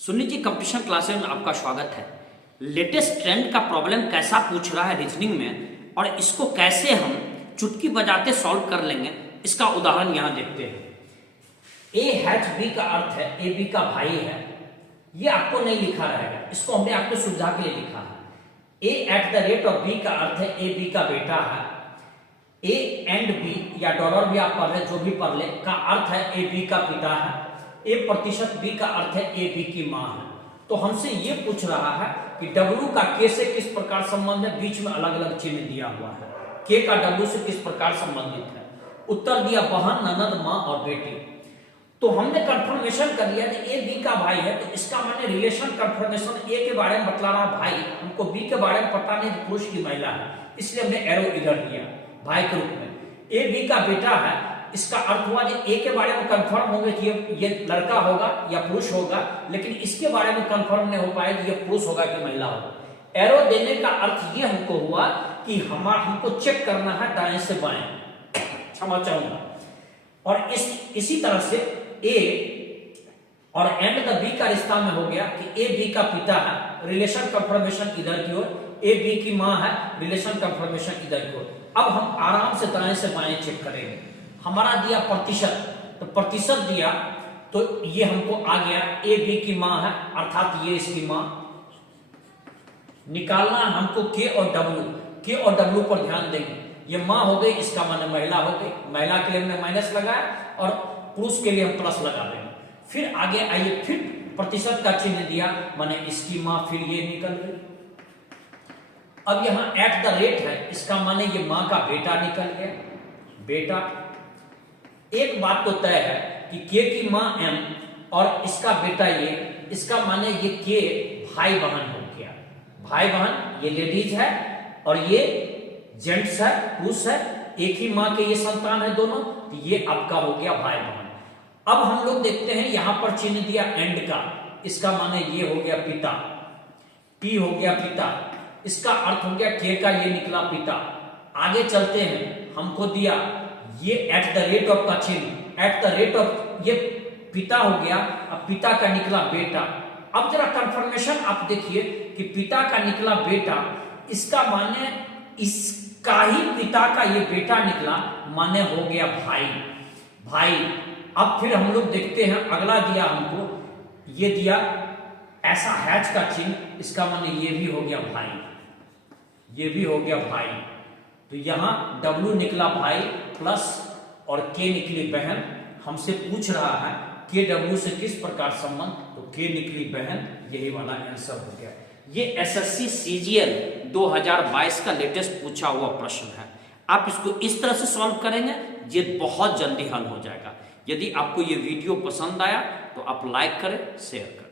सुन्नी जी competition classes में आपका स्वागत है। लेटेस्ट ट्रेंड का प्रॉब्लम कैसा पूछ रहा है रीजनिंग में और इसको कैसे हम चुटकी बजाते सॉल्व कर लेंगे, इसका उदाहरण यहां देखते हैं। ए हैच बी का अर्थ है ए बी का भाई है। ये आपको नहीं लिखा रहेगा, इसको हमने आपको सुविधा के लिए लिखा है। A at the rate of B का अर्थ है ए बी का बेटा है। ए एंड बी या डॉलर भी आप पढ़ ले, जो भी पढ़ ले, का अर्थ है ए बी का पिता है। ए प्रतिशत बी का अर्थ है ए बी की मां है। तो हमसे ये पूछ रहा है कि डब्ल्यू का के से किस प्रकार संबंध है, बीच में अलग अलग चिन्ह दिया हुआ है। के का डब्ल्यू से किस प्रकार संबंधित है। उत्तर दिया बहन, ननद, मां और बेटी। तो हमने कंफर्मेशन कर लिया कि ए बी का भाई है, तो इसका मैंने रिलेशन कंफर्मेशन ए के बारे में बतला रहा भाई, हमको बी के बारे में पता नहीं पुरुष की महिला है, इसलिए हमने एरो इधर दिया भाई के रूप में। ए बी का बेटा है, इसका अर्थ हुआ कि ए के बारे में कंफर्म होगा कि ये लड़का होगा या पुरुष होगा, लेकिन इसके बारे में कंफर्म नहीं हो पाया कि ये पुरुष होगा कि महिला होगा। एरो देने का अर्थ ये हमको हुआ कि हमको चेक करना है दाएं से बाएं, क्षमा चाहूंगा। और इसी तरह से ए और एंड द बी का रिश्ता में हो गया कि ए बी का पिता है, रिलेशन कंफर्मेशन इधर की ओर, ए बी की मां है, रिलेशन कंफर्मेशन इधर की ओर। अब हम आराम से दाएं से बाएं चेक करेंगे। हमारा दिया प्रतिशत, तो प्रतिशत दिया तो ये हमको आ गया ए बी की मां है, अर्थात ये इसकी मां। निकालना हमको के और डब्ल्यू, के और डब्ल्यू पर ध्यान देंगे। ये मां हो गई, इसका माने महिला हो गई, महिला के लिए हमने माइनस लगाया और पुरुष के लिए हम प्लस लगा देंगे। फिर आगे आइए, फिर प्रतिशत का चिन्ह दिया, माने इसकी मां, फिर ये निकल गई। अब यहां एट द रेट है, इसका माने ये मां का बेटा निकल गया, बेटा। एक बात तो तय है कि के की मां एम और इसका बेटा ये, इसका माने ये के भाई बहन हो गया। भाई बहन, ये लेडीज है और ये जेंट्स है, पुरुष है, एक ही मां के ये संतान है दोनों, तो ये आपका हो गया भाई बहन। अब हम लोग देखते हैं यहां पर चिन्ह दिया एंड का, इसका माने ये हो गया पिता, पी हो गया पिता, इसका अर्थ हो गया के का ये निकला पिता। आगे चलते हैं, हमको दिया ये एट द रेट ऑफ का चिन्ह, एट द रेट ऑफ ये पिता हो गया, अब पिता का निकला बेटा। अब जरा कंफर्मेशन आप देखिए कि पिता का निकला बेटा, इसका माने इसका ही पिता का ये बेटा निकला, माने हो गया भाई, भाई। अब फिर हम लोग देखते हैं, अगला दिया हमको, ये दिया ऐसा हैच का चिन्ह, इसका माने ये भी हो गया भाई, ये भी हो गया भाई। तो यहां W निकला भाई प्लस और K निकली बहन। हमसे पूछ रहा है के W से किस प्रकार संबंध, तो K निकली बहन, यही वाला आंसर हो गया। ये SSC CGL 2022 का लेटेस्ट पूछा हुआ प्रश्न है। आप इसको इस तरह से सॉल्व करेंगे, ये बहुत जल्दी हल हो जाएगा। यदि आपको ये वीडियो पसंद आया तो आप लाइक करें, शेयर करें।